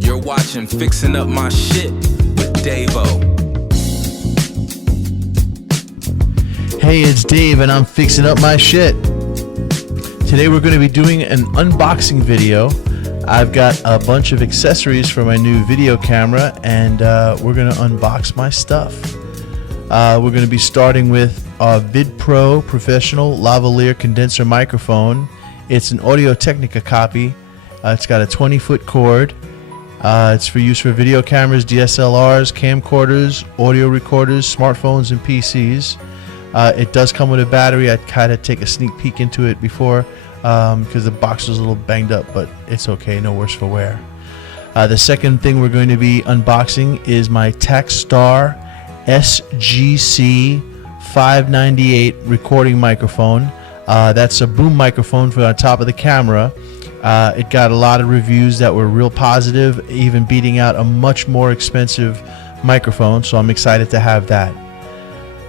You're watching Fixing Up My Shit with Dave.O. Hey, it's Dave and I'm fixing up my shit. Today we're going to be doing an unboxing video. I've got a bunch of accessories for my new video camera and we're going to unbox my stuff. We're going to be starting with a Dave.O professional lavalier condenser microphone. It's an Audio-Technica copy. It's got a 20-foot cord. It's for use for video cameras, DSLRs, camcorders, audio recorders, smartphones, and PCs. It does come with a battery. I kind of take a sneak peek into it before because the box was a little banged up, but it's okay, no worse for wear. The second thing we're going to be unboxing is my Takstar SGC 598 recording microphone. That's a boom microphone for on top of the camera. It got a lot of reviews that were real positive, even beating out a much more expensive microphone, so I'm excited to have that.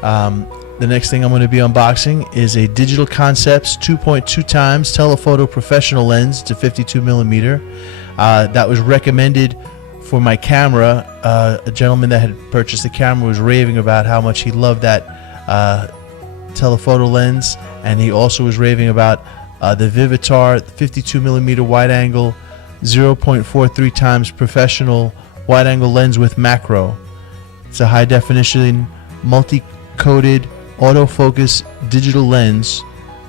The next thing I'm going to be unboxing is a Digital Concepts 2.2 times telephoto professional lens to 52mm. That was recommended for my camera. A gentleman that had purchased the camera was raving about how much he loved that telephoto lens, and he also was raving about the Vivitar 52mm wide angle 0.43 times professional wide angle lens with macro. It's a high definition multi-coated autofocus digital lens,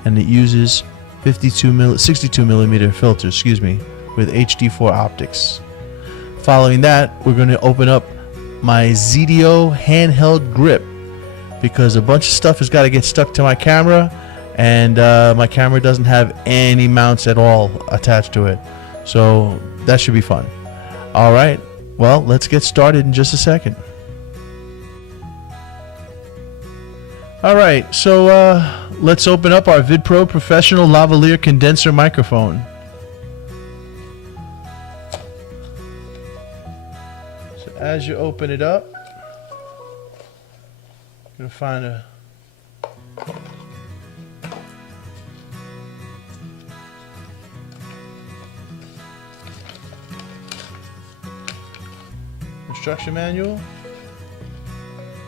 and it uses 62mm filter, with HD4 optics. Following that, we're going to open up my Dave.O handheld grip because a bunch of stuff has got to get stuck to my camera, and my camera doesn't have any mounts at all attached to it, so that should be fun. Alright, well, let's get started in just a second. Alright, so let's open up our Dave.O professional lavalier condenser microphone. So as you open it up, you're going to find a instruction manual.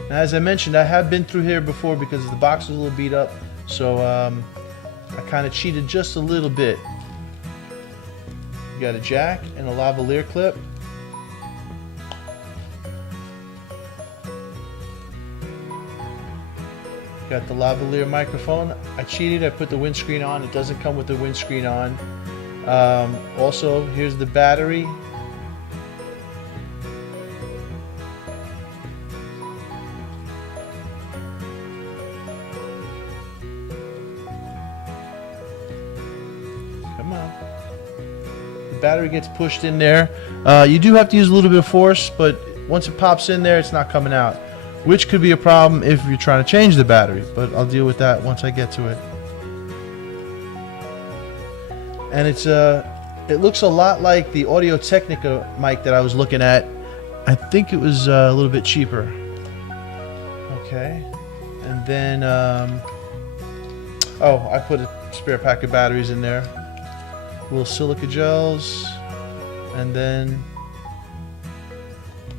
Now, as I mentioned, I have been through here before because the box was a little beat up, so I kind of cheated just a little bit. You got a jack and a lavalier clip. Got the lavalier microphone. I cheated, I put the windscreen on. It doesn't come with the windscreen on. Also, here's the battery. Come on. The battery gets pushed in there. You do have to use a little bit of force, but once it pops in there, it's not coming out, which could be a problem if you're trying to change the battery, but I'll deal with that once I get to it. And it looks a lot like the Audio-Technica mic that I was looking at. I think it was a little bit cheaper. Okay, and then oh, I put a spare pack of batteries in there, little silica gels, and then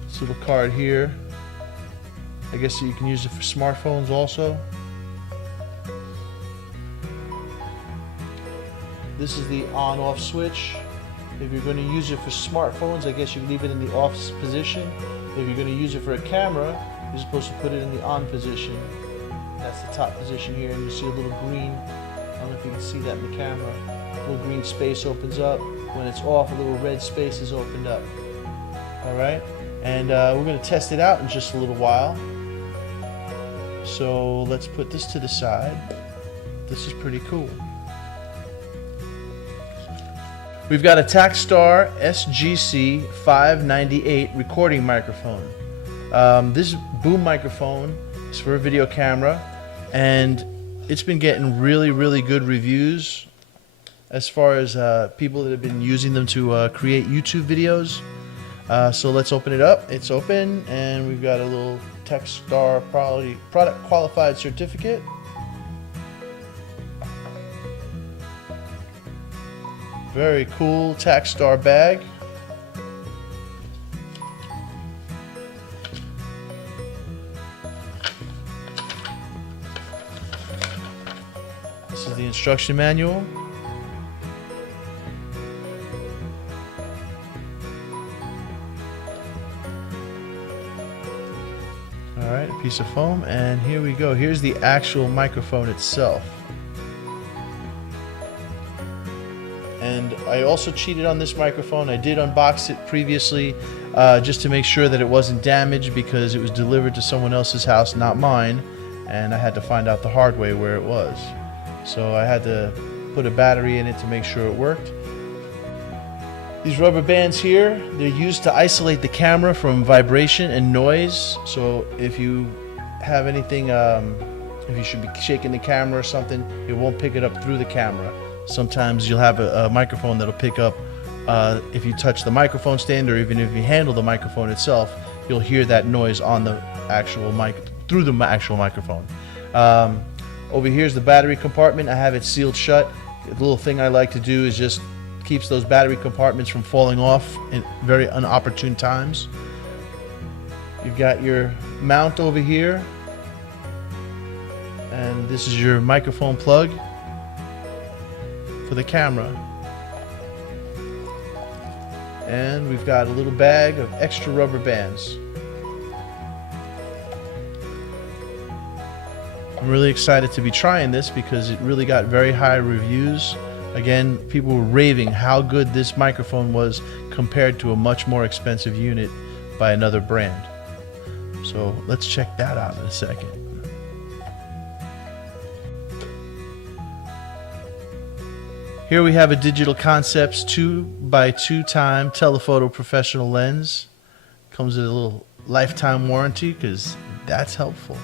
this little card here. I guess you can use it for smartphones also. This is the on-off switch. If you're going to use it for smartphones, I guess you leave it in the off position. If you're going to use it for a camera, you're supposed to put it in the on position. That's the top position here, and you see a little green. I don't know if you can see that in the camera. A little green space opens up. When it's off, a little red space is opened up. Alright? And we're going to test it out in just a little while. So let's put this to the side. This is pretty cool. We've got a Takstar SGC 598 recording microphone. This boom microphone is for a video camera, and it's been getting really good reviews as far as people that have been using them to create YouTube videos. So let's open it up. It's open, and we've got a little Takstar product qualified certificate. Very cool Takstar bag. This is the instruction manual. Alright, a piece of foam, and here we go. Here's the actual microphone itself. And I also cheated on this microphone. I did unbox it previously just to make sure that it wasn't damaged, because it was delivered to someone else's house, not mine, and I had to find out the hard way where it was. So I had to put a battery in it to make sure it worked. These rubber bands here, they're used to isolate the camera from vibration and noise. So if you have anything, if you should be shaking the camera or something, it won't pick it up through the camera. Sometimes you'll have a microphone that'll pick up, if you touch the microphone stand, or even if you handle the microphone itself, you'll hear that noise on the actual mic, through the actual microphone. Over here's the battery compartment. I have it sealed shut. The little thing I like to do is just keeps those battery compartments from falling off in very inopportune times. You've got your mount over here, and this is your microphone plug for the camera. And we've got a little bag of extra rubber bands. I'm really excited to be trying this because it really got very high reviews. Again, people were raving how good this microphone was compared to a much more expensive unit by another brand. So let's check that out in a second. Here we have a Digital Concepts 2x2 time telephoto professional lens. Comes with a little lifetime warranty because that's helpful.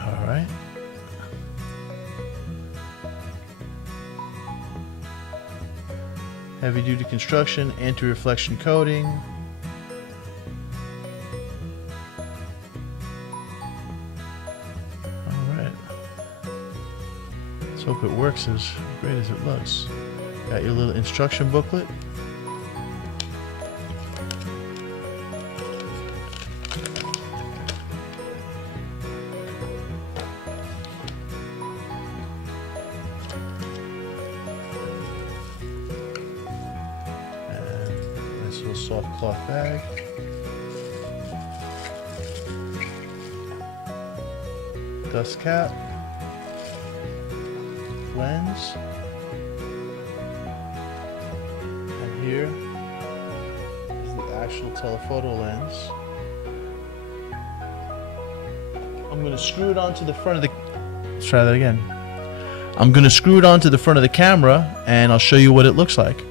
Alright. Heavy duty construction, anti-reflection coating. Alright. Let's hope it works as great as it looks. Got your little instruction booklet. Soft cloth bag. Dust cap. Lens. And here is the actual telephoto lens. I'm going to screw it onto the front of the... Let's try that again. I'm going to screw it onto the front of the camera and I'll show you what it looks like.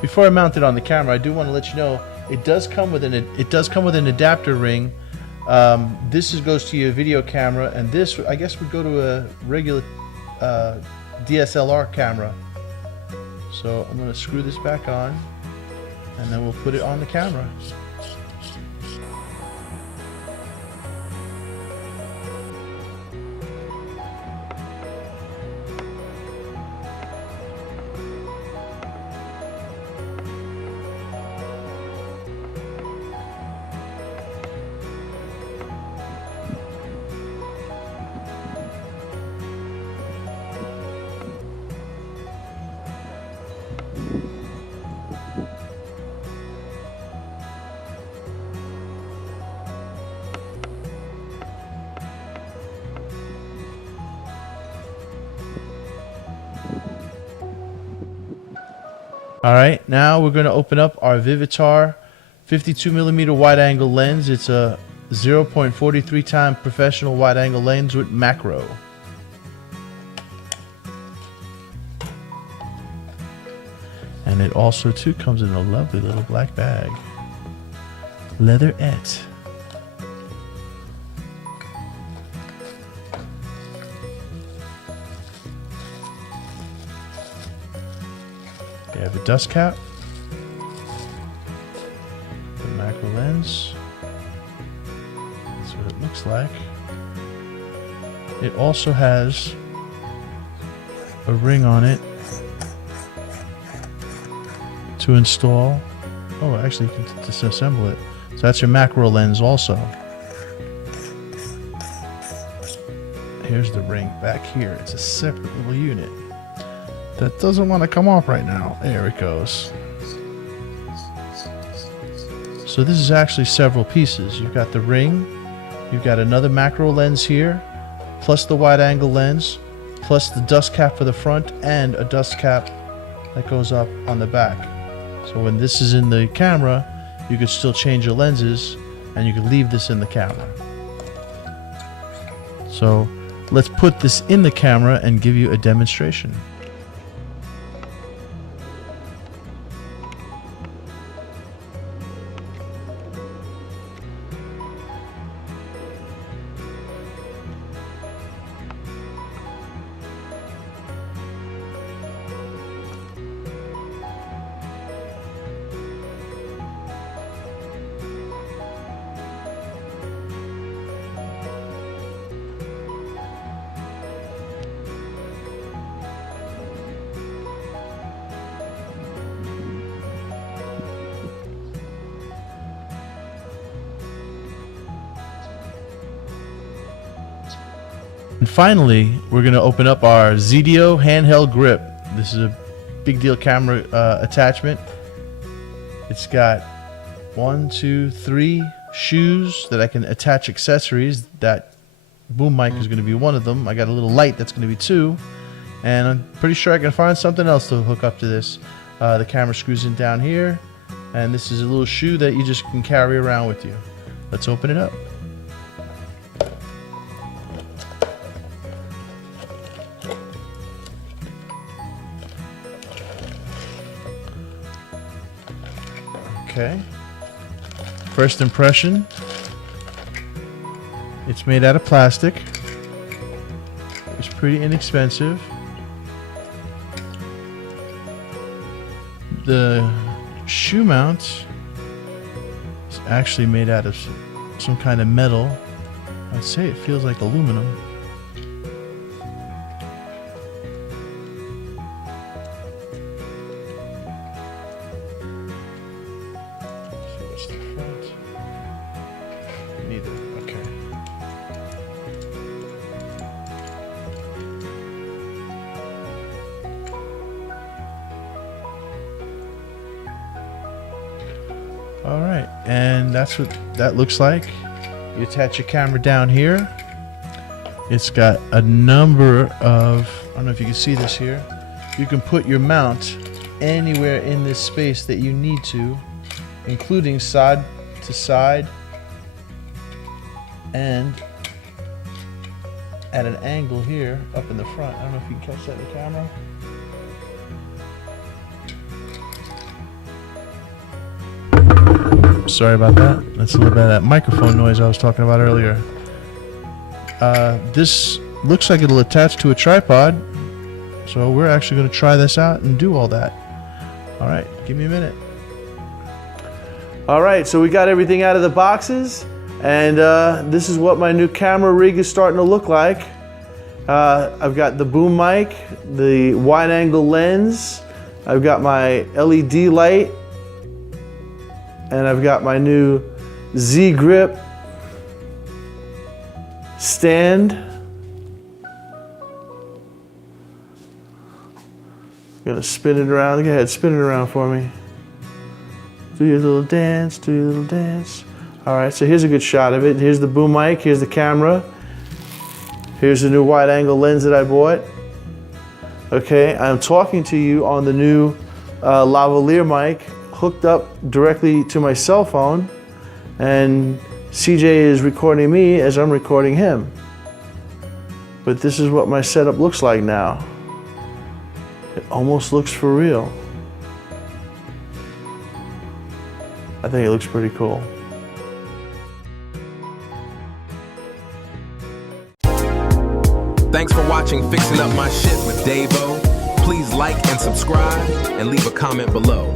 Before I mount it on the camera, I do want to let you know it does come with an adapter ring. This goes to your video camera, and this I guess would go to a regular DSLR camera. So I'm going to screw this back on, and then we'll put it on the camera. All right, now we're going to open up our Vivitar 52mm wide-angle lens. It's a 0.43 time professional wide-angle lens with macro. And it also too comes in a lovely little black bag. Leatherette. You have a dust cap, the macro lens. That's what it looks like. It also has a ring on it to install. Oh, actually you can disassemble it. So that's your macro lens also. Here's the ring back here. It's a separate little unit that doesn't want to come off right now. There it goes. So this is actually several pieces. You've got the ring, you've got another macro lens here, plus the wide angle lens, plus the dust cap for the front, and a dust cap that goes up on the back. So when this is in the camera, you could still change your lenses, and you could leave this in the camera. So let's put this in the camera and give you a demonstration. And finally, we're going to open up our Dave.O handheld grip. This is a big deal camera attachment. It's got 1, 2, 3 shoes that I can attach accessories. That boom mic is going to be one of them. I got a little light that's going to be 2. And I'm pretty sure I can find something else to hook up to this. The camera screws in down here. And this is a little shoe that you just can carry around with you. Let's open it up. Okay. First impression. It's made out of plastic. It's pretty inexpensive. The shoe mount is actually made out of some kind of metal. I'd say it feels like aluminum. Neither. Okay. All right, and that's what that looks like. You attach your camera down here. It's got a number of, I don't know if you can see this here. You can put your mount anywhere in this space that you need to, including side to side and at an angle here up in the front. I don't know if you can catch that in the camera. Sorry about that. That's a little bit of that microphone noise I was talking about earlier. This looks like it'll attach to a tripod, so we're actually going to try this out and do all that. All right, give me a minute. All right, so we got everything out of the boxes, and this is what my new camera rig is starting to look like. I've got the boom mic, the wide angle lens, I've got my LED light, and I've got my new Z grip stand. I'm gonna spin it around. Go ahead, spin it around for me. Do your little dance, do your little dance. All right, so here's a good shot of it. Here's the boom mic, here's the camera. Here's the new wide angle lens that I bought. Okay, I'm talking to you on the new lavalier mic hooked up directly to my cell phone, and CJ is recording me as I'm recording him. But this is what my setup looks like now. It almost looks for real. I think it looks pretty cool. Thanks for watching Fixing Up My Shit with Dave.O. Please like and subscribe and leave a comment below.